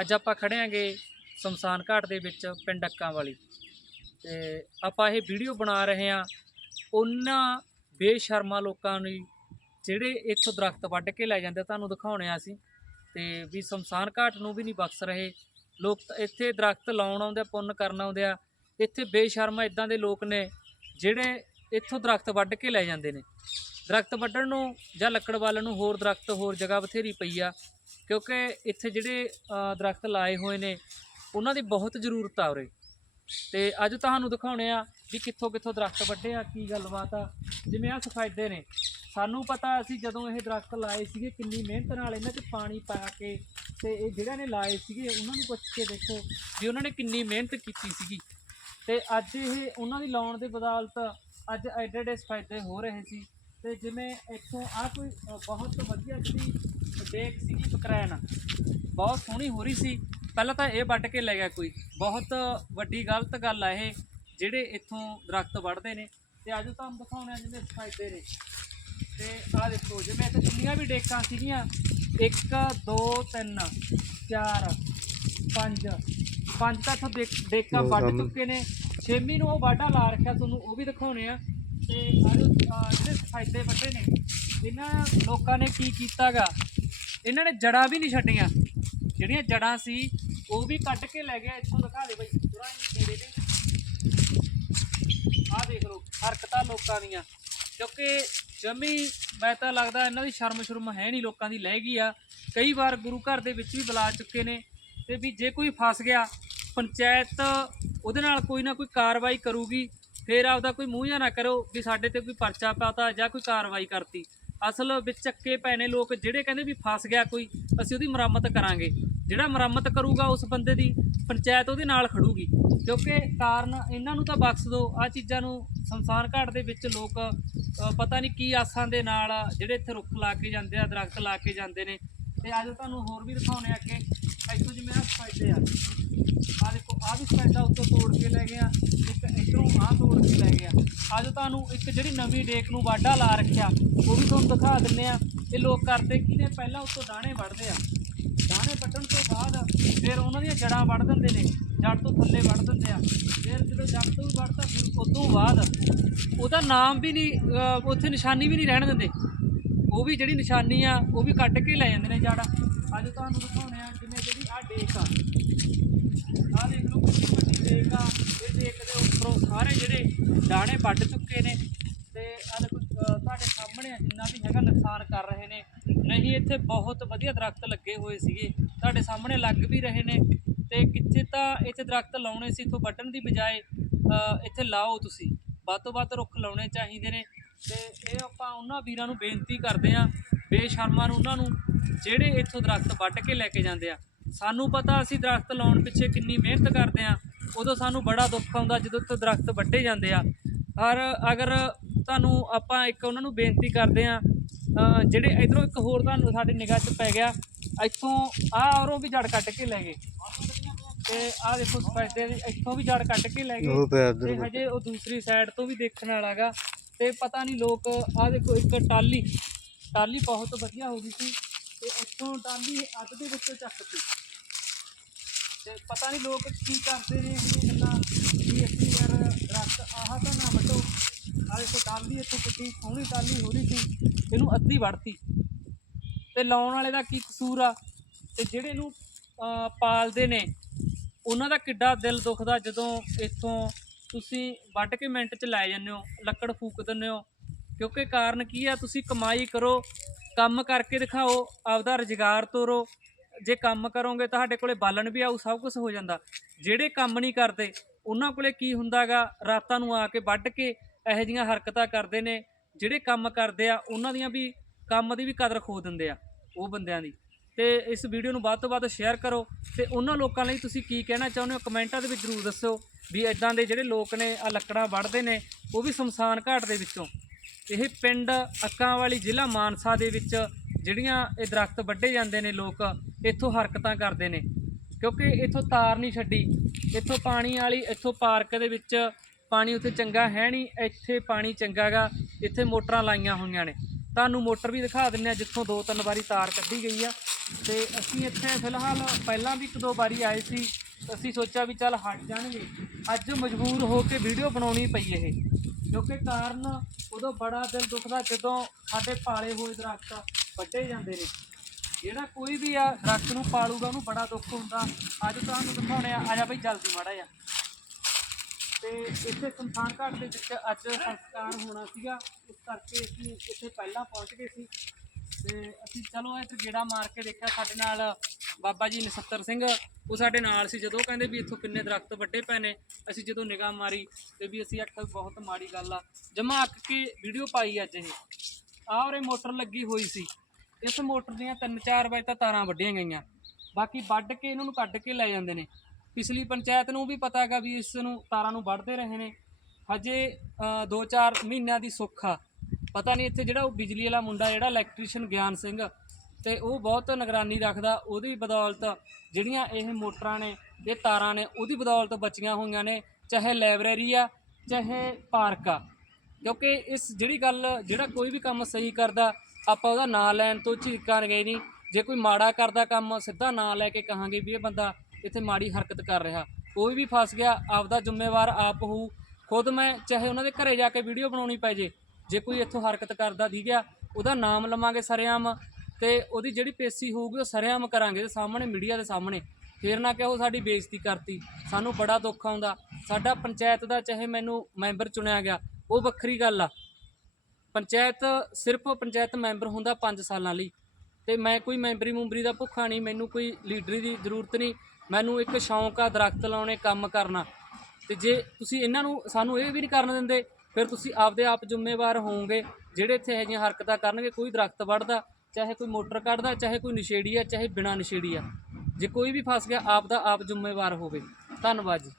ਅੱਜ ਆਪਾਂ ਖੜੇ ਆਂਗੇ ਸ਼ਮਸ਼ਾਨ ਘਾਟ ਦੇ ਵਿੱਚ ਪਿੰਡ ਅੱਕਾਂ ਵਾਲੀ। ਤੇ ਆਪਾਂ ਇਹ ਵੀਡੀਓ ਬਣਾ ਰਹੇ ਹਾਂ ਉਹਨਾਂ ਬੇਸ਼ਰਮਾ ਲੋਕਾਂ ਨੂੰ ਜਿਹੜੇ ਇੱਥੋਂ ਦਰਖਤ ਵੱਢ ਕੇ ਲੈ ਜਾਂਦੇ ਤੁਹਾਨੂੰ ਦਿਖਾਉਣੇ ਆ ਅਸੀਂ। ਤੇ ਵੀ ਸ਼ਮਸ਼ਾਨ ਘਾਟ ਨੂੰ ਵੀ ਨਹੀਂ ਬਖਸ਼ ਰਹੇ। ਲੋਕ ਇੱਥੇ ਦਰਖਤ ਲਾਉਣ ਆਉਂਦੇ ਆ, ਪੁੰਨ ਕਰਨ ਆਉਂਦੇ ਆ। ਇੱਥੇ ਬੇਸ਼ਰਮਾ ਇਦਾਂ ਦੇ ਲੋਕ ਨੇ ਜਿਹੜੇ ਇੱਥੋਂ ਦਰਖਤ ਵੱਢ ਕੇ ਲੈ ਜਾਂਦੇ ਨੇ। ਦਰਖਤ ਵੱਢਣ ਨੂੰ ਜਾਂ ਲੱਕੜ ਵਾਲਣ ਨੂੰ ਹੋਰ ਦਰਖਤ ਹੋਰ ਜਗ੍ਹਾ ਬਥੇਰੀ ਪਈ ਆ ਕਿਉਂਕਿ ਇੱਥੇ ਜਿਹੜੇ ਅ, ਦਰਖਤ ਲਾਏ ਹੋਏ ਨੇ ਉਹਨਾਂ ਦੀ ਬਹੁਤ ਜ਼ਰੂਰਤ ਆ ਉਰੇ। ਤੇ ਅੱਜ ਤੁਹਾਨੂੰ ਦਿਖਾਉਣੇ ਆ ਵੀ ਕਿੱਥੋਂ ਕਿੱਥੋਂ ਦਰਖਤ ਵੱਢੇ ਆ ਕੀ ਗੱਲਬਾਤ ਆ ਜਿਵੇਂ ਆ ਸਫੈਦੇ ਨੇ। ਸਾਨੂੰ ਪਤਾ ਅਸੀਂ ਜਦੋਂ ਇਹ ਦਰਖਤ ਲਾਏ ਸੀਗੇ ਕਿੰਨੀ ਮਿਹਨਤ ਨਾਲ ਇਹਨਾਂ 'ਚ ਪਾਣੀ ਪਾ ਕੇ ਤੇ ਇਹ ਜਿਹੜਿਆਂ ਨੇ ਲਾਏ ਸੀਗੇ ਉਹਨਾਂ ਨੂੰ ਪੁੱਛ ਕੇ ਦੇਖੋ ਵੀ ਉਹਨਾਂ ਨੇ ਕਿੰਨੀ ਮਿਹਨਤ ਕੀਤੀ ਸੀਗੀ। ਤੇ ਅੱਜ ਇਹ ਉਹਨਾਂ ਦੀ ਲਾਉਣ ਦੇ ਬਦੌਲਤ ਅੱਜ ਐਡੇ ਐਡੇ ਸਫਾਇਦੇ ਹੋ ਰਹੇ ਸੀ। ਤੇ ਜਿਵੇਂ ਇੱਥੋਂ ਆ ਕੋਈ ਬਹੁਤ ਵਧੀਆ ਜਿਹੜੀ ਦੇਖ ਸੀਗੀ ਬਕਰੈਨ। ਬਹੁਤ ਸੋਹਣੀ ਹੋ ਰਹੀ ਸੀ। ਪਹਿਲਾਂ ਤਾਂ ਇਹ ਵੱਢ ਕੇ ਲੈ ਗਿਆ ਕੋਈ। ਬਹੁਤ ਵੱਡੀ ਗਲਤ ਗੱਲ ਆ ਇਹ ਜਿਹੜੇ ਇੱਥੋਂ ਦਰਖਤ ਵੱਢਦੇ ਨੇ। ਤੇ ਅੱਜ ਤੁਹਾਨੂੰ ਦਿਖਾਉਣੇ ਆ ਜਿਵੇਂ ਫਾਇਦੇ ਨੇ। ਤੇ ਆਹ ਦੇਖੋ ਜਿਵੇਂ ਇੱਥੇ ਕਿੰਨੀਆਂ ਵੀ ਡੇਕਾਂ ਸੀਗੀਆਂ। 1 2 3 4 5 ਪੰਜ ਤਾਂ ਇੱਥੋਂ ਡੇਕ- ਡੇਕਾਂ ਵੱਢ ਚੁੱਕੇ ਨੇ। ਛੇਵੀਂ ਨੂੰ ਉਹ ਵਾਢਾ ਲਾ ਰੱਖਿਆ ਤੁਹਾਨੂੰ ਉਹ ਵੀ ਦਿਖਾਉਣੇ ਆ। ਤੇ ਆਹ ਜਿਹੜੇ ਫਾਇਦੇ ਵੱਡੇ ਨੇ, ਇਹਨਾਂ ਲੋਕਾਂ ਨੇ ਕੀ ਕੀਤਾਗਾ? ਇਹਨਾਂ ਨੇ ਜੜਾਂ ਵੀ ਨਹੀਂ ਛੱਡੀਆਂ। ਜਿਹੜੀਆਂ ਜੜਾਂ ਸੀ, ਉਹ ਵੀ ਕੱਢ ਕੇ ਲੈ ਗਿਆ। ਇੱਥੋਂ ਦਿਖਾ ਦੇ ਬਈ, ਪੂਰਾ ਨੇੜੇ ਨੇ ਆਹ ਦੇਖ ਲਓ, ਹਰਕਤਾਂ ਲੋਕਾਂ ਦੀਆਂ। ਕਿਉਂਕਿ ਜਮੀ, ਮੈਂ ਤਾਂ ਲੱਗਦਾ ਇਹਨਾਂ ਦੀ ਸ਼ਰਮ ਸ਼ਰਮ ਹੈ ਨਹੀਂ, ਲੋਕਾਂ ਦੀ ਲੈ ਗਈ ਆ। ਕਈ ਵਾਰ ਗੁਰੂ ਘਰ ਦੇ ਵਿੱਚ ਵੀ ਬੁਲਾ ਚੁੱਕੇ ਨੇ ਤੇ ਵੀ ਜੇ ਕੋਈ ਫਸ ਗਿਆ, ਪੰਚਾਇਤ ਉਹਦੇ ਨਾਲ ਕੋਈ ਨਾ ਕੋਈ ਕਾਰਵਾਈ ਕਰੂਗੀ। ਫਿਰ ਆਪਦਾ ਕੋਈ ਮੂੰਹ ਜਾਂ ਨਾ ਕਰੋ ਵੀ ਸਾਡੇ ਤੇ ਕੋਈ ਪਰਚਾ ਪਾਤਾ ਜਾਂ ਕੋਈ ਕਾਰਵਾਈ ਕਰਤੀ। ਅਸਲ ਵਿੱਚ ਚੱਕੇ ਪੈਣੇ ਲੋਕ ਜਿਹੜੇ ਕਹਿੰਦੇ ਵੀ ਫਸ ਗਿਆ ਕੋਈ, ਅਸੀਂ ਉਹਦੀ ਮੁਰੰਮਤ ਕਰਾਂਗੇ। ਜਿਹੜਾ ਮੁਰੰਮਤ ਕਰੂਗਾ ਉਸ ਬੰਦੇ ਦੀ ਪੰਚਾਇਤ ਉਹਦੇ ਨਾਲ ਖੜੂਗੀ। ਕਿਉਂਕਿ ਕਾਰਨ ਇਹਨਾਂ ਨੂੰ ਤਾਂ ਬਖਸ਼ ਦਿਓ ਆ ਚੀਜ਼ਾਂ ਨੂੰ ਸ਼ਮਸ਼ਾਨ ਘਾਟ ਦੇ ਵਿੱਚ ਲੋਕ ਪਤਾ ਨਹੀਂ ਕੀ ਆਸਾਂ ਦੇ ਨਾਲ ਜਿਹੜੇ ਇੱਥੇ ਰੁੱਖ ਲਾ ਕੇ ਜਾਂਦੇ ਆ, ਦਰਖਤ ਲਾ ਕੇ ਜਾਂਦੇ ਨੇ। ਤੇ ਅੱਜ ਤੁਹਾਨੂੰ ਹੋਰ ਵੀ ਦਿਖਾਉਣੇ ਆ ਕਿ ਇੱਥੋਂ ਜਿਵੇਂ ਆ ਸਫੈਦੇ ਆ। ਆ ਦੇਖੋ ਆ ਵੀ ਸਫੈਦਾ ਉੱਤੋਂ ਤੋੜ ਕੇ ਲੈ ਗਿਆ ਇੱਕ ਇਧਰੋਂ ਆ ਤੋੜ ਕੇ ਲੈ ਗਿਆ ਅੱਜ ਤੁਹਾਨੂੰ ਇੱਕ ਜਿਹੜੀ ਨਵੀਂ ਡੇਕ ਨੂੰ ਵਾਢਾ ਲਾ ਰੱਖਿਆ, ਉਹ ਵੀ ਤੁਹਾਨੂੰ ਦਿਖਾ ਦਿੰਨੇ ਆ। ਇਹ ਲੋਕ ਕਰਦੇ ਕੀ ਨੇ? ਪਹਿਲਾਂ ਉੱਤੋਂ ਦਾਣੇ ਵੱਢਦੇ ਆ। ਦਾਣੇ ਵੱਢਣ ਤੋਂ ਬਾਅਦ ਫਿਰ ਉਹਨਾਂ ਦੀਆਂ ਜੜਾਂ ਵੱਢ ਦਿੰਦੇ ਨੇ, ਜੜ ਤੋਂ ਥੱਲੇ ਵੱਢ ਦਿੰਦੇ ਆ। ਫਿਰ ਜਦੋਂ ਜੜ ਤੋਂ ਵੀ ਵੱਢਦਾ, ਫਿਰ ਉਸ ਤੋਂ ਬਾਅਦ ਉਹਦਾ ਨਾਮ ਵੀ ਨਹੀਂ ਉੱਥੇ ਨਿਸ਼ਾਨੀ ਵੀ ਨਹੀਂ ਰਹਿਣ ਦਿੰਦੇ। ਉਹ ਵੀ ਜਿਹੜੀ ਨਿਸ਼ਾਨੀ ਆ, ਉਹ ਵੀ ਕੱਢ ਕੇ ਲੈ ਜਾਂਦੇ ਨੇ ਜੜ। ਅੱਜ ਤੁਹਾਨੂੰ ਦਿਖਾਉਣੇ ਆ ਜਿਵੇਂ ਜਿਹੜੀ ਆ ਡੇਕ ਆ। ਆ ਦੇਖ ਲਓ ਕਿੰਨੀ ਵੱਡੀ ਡੇਕ ਆ। ਇਹ ਡੇਕ ਦੇ ਉੱਪਰੋਂ ਸਾਰੇ ਜਿਹੜੇ ਦਾਣੇ ਵੱਢ ਚੁੱਕੇ ਨੇ। ਤੇ ਆ ਦੇਖੋ ਤੁਹਾਡੇ ਸਾਹਮਣੇ ਆ, ਜਿੰਨਾ ਵੀ ਹੈਗਾ ਨੁਕਸਾਨ ਕਰ ਰਹੇ ਨੇ। ਨਹੀਂ, ਇੱਥੇ ਬਹੁਤ ਵਧੀਆ ਦਰਖਤ ਲੱਗੇ ਹੋਏ ਸੀਗੇ। ਤੁਹਾਡੇ ਸਾਹਮਣੇ ਲੱਗ ਵੀ ਰਹੇ ਨੇ। ਤੇ ਕਿੱਥੇ ਤਾਂ ਇੱਥੇ ਦਰਖਤ ਲਾਉਣੇ ਸੀ, ਇਥੋਂ ਵੱਢਣ ਦੀ ਬਜਾਏ ਇੱਥੇ ਲਾਓ ਤੁਸੀਂ। ਵੱਧ ਤੋਂ ਵੱਧ ਰੁੱਖ ਲਾਉਣੇ ਚਾਹੀਦੇ ਨੇ। ਤੇ ਇਹ ਆਪਾਂ ਉਹਨਾਂ ਵੀਰਾਂ ਨੂੰ ਬੇਨਤੀ ਕਰਦੇ ਆਂ, ਬੇਸ਼ਰਮਾਂ ਨੂੰ, ਉਹਨਾਂ ਨੂੰ ਜਿਹੜੇ ਇੱਥੋਂ ਦਰਖਤ ਵੱਢ ਕੇ ਲੈ ਕੇ ਜਾਂਦੇ ਆ ਸਾਨੂੰ ਪਤਾ ਅਸੀਂ ਦਰਖਤ ਲਾਉਣ ਪਿੱਛੇ ਕਿੰਨੀ ਮਿਹਨਤ ਕਰਦੇ ਆ ਉਦੋਂ ਸਾਨੂੰ ਬੜਾ ਦੁੱਖ ਆਉਂਦਾ ਜਦੋਂ ਇੱਥੋਂ ਦਰਖਤ ਵੱਢੇ ਜਾਂਦੇ ਆ। ਔਰ ਅਗਰ ਤੁਹਾਨੂੰ ਆਪਾਂ ਇੱਕ ਉਹਨਾਂ ਨੂੰ ਬੇਨਤੀ ਕਰਦੇ ਆ ਜਿਹੜੇ ਇਧਰੋਂ ਇੱਕ ਹੋਰ ਤੁਹਾਨੂੰ ਸਾਡੇ ਨਿਗਾਹ 'ਚ ਪੈ ਗਿਆ ਇੱਥੋਂ ਆਹ ਔਰੋਂ ਵੀ ਜੜ ਕੱਟ ਕੇ ਲੈ ਗਏ। ਤੇ ਆਹ ਦੇਖੋ ਸਪੈਦੇ ਦੀ ਇੱਥੋਂ ਵੀ ਜੜ ਕੱਟ ਕੇ ਲੈ ਗਏ। ਤੇ ਹਜੇ ਉਹ ਦੂਸਰੀ ਸਾਈਡ ਤੋਂ ਵੀ ਦੇਖਣ ਵਾਲਾਗਾ ਤੇ ਪਤਾ ਨਹੀਂ ਲੋਕ ਆਹ ਦੇਖੋ ਇੱਕ ਟਾਲੀ ਟਾਲੀ ਬਹੁਤ ਵਧੀਆ ਹੋ ਗਈ ਸੀ। ਤੇ ਇੱਥੋਂ ਟਾਲੀ ਅੱਧ ਦੇ ਵਿੱਚੋਂ ਚੱਕਤੀ ਤੇ ਪਤਾ ਨਹੀਂ ਲੋਕ ਕੀ ਕਰਦੇ ਨੇ, ਇਹ ਗੱਲਾਂ ਵੀ ਅਸੀਂ ਯਾਰ ਦਰਖਤ ਆਹ ਤਾਂ ਨਾ ਵੱਢੋ ਆਹ ਦੇਖੋ ਟਾਲੀ ਇੱਥੋਂ ਕਿੱਡੀ ਸੋਹਣੀ ਟਾਲੀ ਹੋ ਰਹੀ ਸੀ, ਇਹਨੂੰ ਅੱਧੀ ਵੜਤੀ। ਤੇ ਲਾਉਣ ਵਾਲੇ ਦਾ ਕੀ ਕਸੂਰ ਆ? ਤੇ ਜਿਹੜੇ ਇਹਨੂੰ ਪਾਲਦੇ ਨੇ, ਉਹਨਾਂ ਦਾ ਕਿੱਡਾ ਦਿਲ ਦੁਖਦਾ ਜਦੋਂ ਇੱਥੋਂ ਤੁਸੀਂ ਵੱਢ ਕੇ ਮਿੰਟ 'ਚ ਲੈ ਜਾਂਦੇ ਹੋ, ਲੱਕੜ ਫੂਕ ਦਿੰਦੇ ਹੋ। ਕਿਉਂਕਿ ਕਾਰਨ ਕੀ ਆ? ਤੁਸੀਂ ਕਮਾਈ ਕਰੋ ਕੰਮ ਕਰਕੇ ਦਿਖਾਓ, ਆਪਦਾ ਰੁਜ਼ਗਾਰ ਤੋਰੋ। ਜੇ ਕੰਮ ਕਰੋਗੇ ਤੁਹਾਡੇ ਕੋਲੇ ਬਾਲਣ ਵੀ ਆਊ, ਸਭ ਕੁਝ ਹੋ ਜਾਂਦਾ। ਜਿਹੜੇ ਕੰਮ ਨਹੀਂ ਕਰਦੇ, ਉਹਨਾਂ ਕੋਲੇ ਕੀ ਹੁੰਦਾਗਾ? ਰਾਤਾਂ ਨੂੰ ਆ ਕੇ ਵੱਢ ਕੇ ਇਹੋ ਜਿਹੀਆਂ ਹਰਕਤਾਂ ਕਰਦੇ ਨੇ। ਜਿਹੜੇ ਕੰਮ ਕਰਦੇ ਆ, ਉਹਨਾਂ ਦੀਆਂ ਵੀ ਕੰਮ ਦੀ ਵੀ ਕਦਰ ਖੋ ਦਿੰਦੇ ਆ, ਉਹ ਬੰਦਿਆਂ ਦੀ। ਤੇ ਇਸ ਵੀਡੀਓ ਨੂੰ ਵੱਧ ਤੋਂ ਵੱਧ ਸ਼ੇਅਰ ਕਰੋ ਤੇ ਉਹਨਾਂ ਲੋਕਾਂ ਲਈ ਤੁਸੀਂ ਕੀ ਕਹਿਣਾ ਚਾਹੁੰਦੇ ਹੋ? ਕਮੈਂਟਾਂ ਦੇ ਵਿੱਚ ਜ਼ਰੂਰ ਦੱਸੋ ਵੀ ਇਦਾਂ ਦੇ ਜਿਹੜੇ ਲੋਕ ਨੇ ਆ ਲੱਕੜਾਂ ਵੱਢਦੇ ਨੇ, ਉਹ ਵੀ ਸ਼ਮਸ਼ਾਨ ਘਾਟ ਦੇ ਵਿੱਚੋਂ। ਇਹ ਪਿੰਡ ਅੱਕਾਂ ਵਾਲੀ ਜ਼ਿਲ੍ਹਾ ਮਾਨਸਾ ਦੇ ਵਿੱਚ ਜਿਹੜੀਆਂ ਇਹ ਦਰਖਤ ਵੱਢੇ ਜਾਂਦੇ ਨੇ ਲੋਕ, ਇੱਥੋਂ ਹਰਕਤਾਂ ਕਰਦੇ ਨੇ। ਕਿਉਂਕਿ ਇੱਥੋਂ ਤਾਰ ਨਹੀਂ ਛੱਡੀ। ਇੱਥੋਂ ਪਾਣੀ ਵਾਲੀ, ਇੱਥੋਂ ਪਾਰਕ ਦੇ ਵਿੱਚ ਪਾਣੀ ਉੱਥੇ ਚੰਗਾ ਹੈ ਨਹੀਂ, ਇੱਥੇ ਪਾਣੀ ਚੰਗਾਗਾ ਇੱਥੇ ਮੋਟਰਾਂ ਲਾਈਆਂ ਹੋਈਆਂ ਨੇ। ਤੁਹਾਨੂੰ ਮੋਟਰ ਵੀ ਦਿਖਾ ਦਿੰਨੇ ਆ ਜਿੱਥੋਂ ਦੋ ਤਿੰਨ ਵਾਰੀ ਤਾਰ ਕੱਢੀ ਗਈ ਆ। ਤੇ ਅਸੀਂ ਇੱਥੇ ਫਿਲਹਾਲ ਪਹਿਲਾਂ ਵੀ ਇੱਕ ਦੋ ਵਾਰੀ ਆਏ ਸੀ। ਅਸੀਂ ਸੋਚਿਆ ਵੀ ਚੱਲ ਹਟ ਜਾਣਗੇ। ਅੱਜ ਮਜਬੂਰ ਹੋ ਕੇ ਵੀਡੀਓ ਬਣਾਉਣੀ ਪਈ ਇਹ। ਕਿਉਂਕਿ ਕਾਰਨ ਉਦੋਂ ਬੜਾ ਦਿਲ ਦੁਖਦਾ ਜਦੋਂ ਸਾਡੇ ਪਾਲੇ ਹੋਏ ਦਰਖਤ ਵੱਢੇ ਜਾਂਦੇ ਨੇ। ਜਿਹੜਾ ਕੋਈ ਵੀ ਆ ਦਰਖਤ ਨੂੰ ਪਾਲੂਗਾ ਉਹਨੂੰ ਬੜਾ ਦੁੱਖ ਹੁੰਦਾ। ਅੱਜ ਤੁਹਾਨੂੰ ਦਿਖਾਉਣੇ ਆ ਆ ਜਾ ਬਈ ਜਲਦੀ ਮਾੜਾ ਜਾ ਤੇ ਇੱਥੇ ਸੰਥਾਨ ਘਾਟ ਦੇ ਵਿੱਚ ਅੱਜ ਸੰਸਕਾਰ ਹੋਣਾ ਸੀਗਾ। ਇਸ ਕਰਕੇ ਅਸੀਂ ਇੱਥੇ ਪਹਿਲਾਂ ਪਹੁੰਚ ਗਏ ਸੀ। ਤੇ ਅਸੀਂ ਚਲੋ ਇੱਥੇ ਗੇੜਾ ਮਾਰ ਕੇ ਦੇਖਿਆ ਸਾਡੇ ਨਾਲ ਬਾਬਾ ਜੀ ਨਸੱਤਰ ਸਿੰਘ, ਉਹ ਸਾਡੇ ਨਾਲ ਸੀ। ਜਦੋਂ ਕਹਿੰਦੇ ਵੀ ਇੱਥੋਂ ਕਿੰਨੇ ਦਰਖਤ ਵੱਡੇ ਪਏ ਨੇ, ਅਸੀਂ ਜਦੋਂ ਨਿਗਾਹ ਮਾਰੀ ਤੇ ਵੀ ਅਸੀਂ ਆਖਿਆ ਬਹੁਤ ਮਾੜੀ ਗੱਲ ਆ। ਜਮਾ ਅੱਕ ਕੇ ਵੀਡੀਓ ਪਾਈ ਅੱਜ ਇਹ। ਆਹ ਉਰੇ ਮੋਟਰ ਲੱਗੀ ਹੋਈ ਸੀ। ਇਸ ਮੋਟਰ ਦੀਆਂ ਤਿੰਨ ਚਾਰ ਵਜੇ ਤਾਂ ਤਾਰਾਂ ਵੱਢੀਆਂ ਗਈਆਂ। ਬਾਕੀ ਵੱਢ ਕੇ ਇਹਨਾਂ ਨੂੰ ਕੱਢ ਕੇ ਲੈ ਜਾਂਦੇ ਨੇ। ਪਿਛਲੀ ਪੰਚਾਇਤ ਨੂੰ ਵੀ ਪਤਾ ਹੈਗਾ ਵੀ ਇਸ ਨੂੰ ਤਾਰਾਂ ਨੂੰ ਵੱਢਦੇ ਰਹੇ ਨੇ। ਹਜੇ 2-4 ਮਹੀਨਿਆਂ ਦੀ ਸੁੱਖ ਆ। ਪਤਾ ਨਹੀਂ ਇੱਥੇ ਜਿਹੜਾ ਉਹ ਬਿਜਲੀ ਵਾਲਾ ਮੁੰਡਾ ਜਿਹੜਾ ਇਲੈਕਟ੍ਰੀਸ਼ੀਅਨ ਗਿਆਨ ਸਿੰਘ ਤੇ ਉਹ ਬਹੁਤ ਨਿਗਰਾਨੀ ਰੱਖਦਾ, ਉਹਦੀ ਬਦੌਲਤ ਜਿਹੜੀਆਂ ਇਹ ਮੋਟਰਾਂ ਨੇ, ਇਹ ਤਾਰਾਂ ਨੇ, ਉਹਦੀ ਬਦੌਲਤ ਬਚੀਆਂ ਹੋਈਆਂ ਨੇ, ਚਾਹੇ ਲਾਇਬ੍ਰੇਰੀ ਆ, ਚਾਹੇ ਪਾਰਕ ਆ। ਕਿਉਂਕਿ ਇਸ ਜਿਹੜੀ ਗੱਲ, ਜਿਹੜਾ ਕੋਈ ਵੀ ਕੰਮ ਸਹੀ ਕਰਦਾ, ਆਪਾਂ ਉਹਦਾ ਨਾਂ ਲੈਣ ਤੋਂ ਝਿਜਕਾਂਗੇ ਨਹੀਂ। ਜੇ ਕੋਈ ਮਾੜਾ ਕਰਦਾ ਕੰਮ, ਸਿੱਧਾ ਨਾਂ ਲੈ ਕੇ ਕਹਾਂਗੇ ਵੀ ਇਹ ਬੰਦਾ ਇੱਥੇ ਮਾੜੀ ਹਰਕਤ ਕਰ ਰਿਹਾ। ਕੋਈ ਵੀ ਫਸ ਗਿਆ, ਆਪਦਾ ਜ਼ਿੰਮੇਵਾਰ ਆਪ ਹੋਊ। ਖੁਦ ਮੈਂ, ਚਾਹੇ ਉਹਨਾਂ ਦੇ ਘਰੇ ਜਾ ਕੇ ਵੀਡੀਓ ਬਣਾਉਣੀ ਪੈ ਜੇ ਜੇ ਕੋਈ ਇੱਥੋਂ ਹਰਕਤ ਕਰਦਾ ਦੀ ਗਿਆ ਉਹਦਾ ਨਾਮ ਲਵਾਂਗੇ ਸਰਿਆਮ ਤੇ ਉਹਦੀ ਜਿਹੜੀ ਪੇਸ਼ੀ ਹੋਊਗੀ ਉਹ ਸਰੇਆਮ ਕਰਾਂਗੇ ਤੇ ਸਾਹਮਣੇ, ਮੀਡੀਆ ਦੇ ਸਾਹਮਣੇ। ਫੇਰ ਨਾ ਕਹੋ ਸਾਡੀ ਬੇਇੱਜ਼ਤੀ ਕਰਤੀ। ਸਾਨੂੰ ਬੜਾ ਦੁੱਖ ਆਉਂਦਾ। ਸਾਡਾ ਪੰਚਾਇਤ ਦਾ ਚਾਹੇ ਮੈਨੂੰ ਮੈਂਬਰ ਚੁਣਿਆ ਗਿਆ, ਉਹ ਵੱਖਰੀ ਗੱਲ ਆ। ਪੰਚਾਇਤ ਸਿਰਫ ਪੰਚਾਇਤ ਮੈਂਬਰ ਹੁੰਦਾ 5 ਸਾਲਾਂ ਲਈ। ਤੇ ਮੈਂ ਕੋਈ ਮੈਂਬਰੀ ਮੁੰਬਰੀ ਦਾ ਭੁੱਖਾ ਨਹੀਂ, ਮੈਨੂੰ ਕੋਈ ਲੀਡਰੀ ਦੀ ਜ਼ਰੂਰਤ ਨਹੀਂ। ਮੈਨੂੰ ਇੱਕ ਸ਼ੌਂਕ ਆ ਦਰਖਤ ਲਾਉਣੇ, ਕੰਮ ਕਰਨਾ। ਤੇ ਜੇ ਤੁਸੀਂ ਇਹਨਾਂ ਨੂੰ ਸਾਨੂੰ ਇਹ ਵੀ ਨਹੀਂ ਕਰਨ ਦਿੰਦੇ ਫਿਰ ਤੁਸੀਂ ਆਪਦੇ ਆਪ ਜ਼ਿੰਮੇਵਾਰ ਹੋਵੋਗੇ, ਜਿਹੜੇ ਇੱਥੇ ਇਹੋ ਜਿਹੀਆਂ ਹਰਕਤਾਂ ਕਰਨਗੇ, ਕੋਈ ਦਰਖਤ ਵੱਢਦਾ, ਚਾਹੇ ਕੋਈ ਮੋਟਰ ਕੱਢਦਾ, ਚਾਹੇ ਕੋਈ ਨਸ਼ੇੜੀ ਆ, ਚਾਹੇ ਬਿਨਾਂ ਨਸ਼ੇੜੀ ਆ, ਜੇ ਕੋਈ ਵੀ ਫਸ ਗਿਆ ਆਪ ਦਾ ਆਪ ਜ਼ਿੰਮੇਵਾਰ ਹੋਵੇ। ਧੰਨਵਾਦ ਜੀ।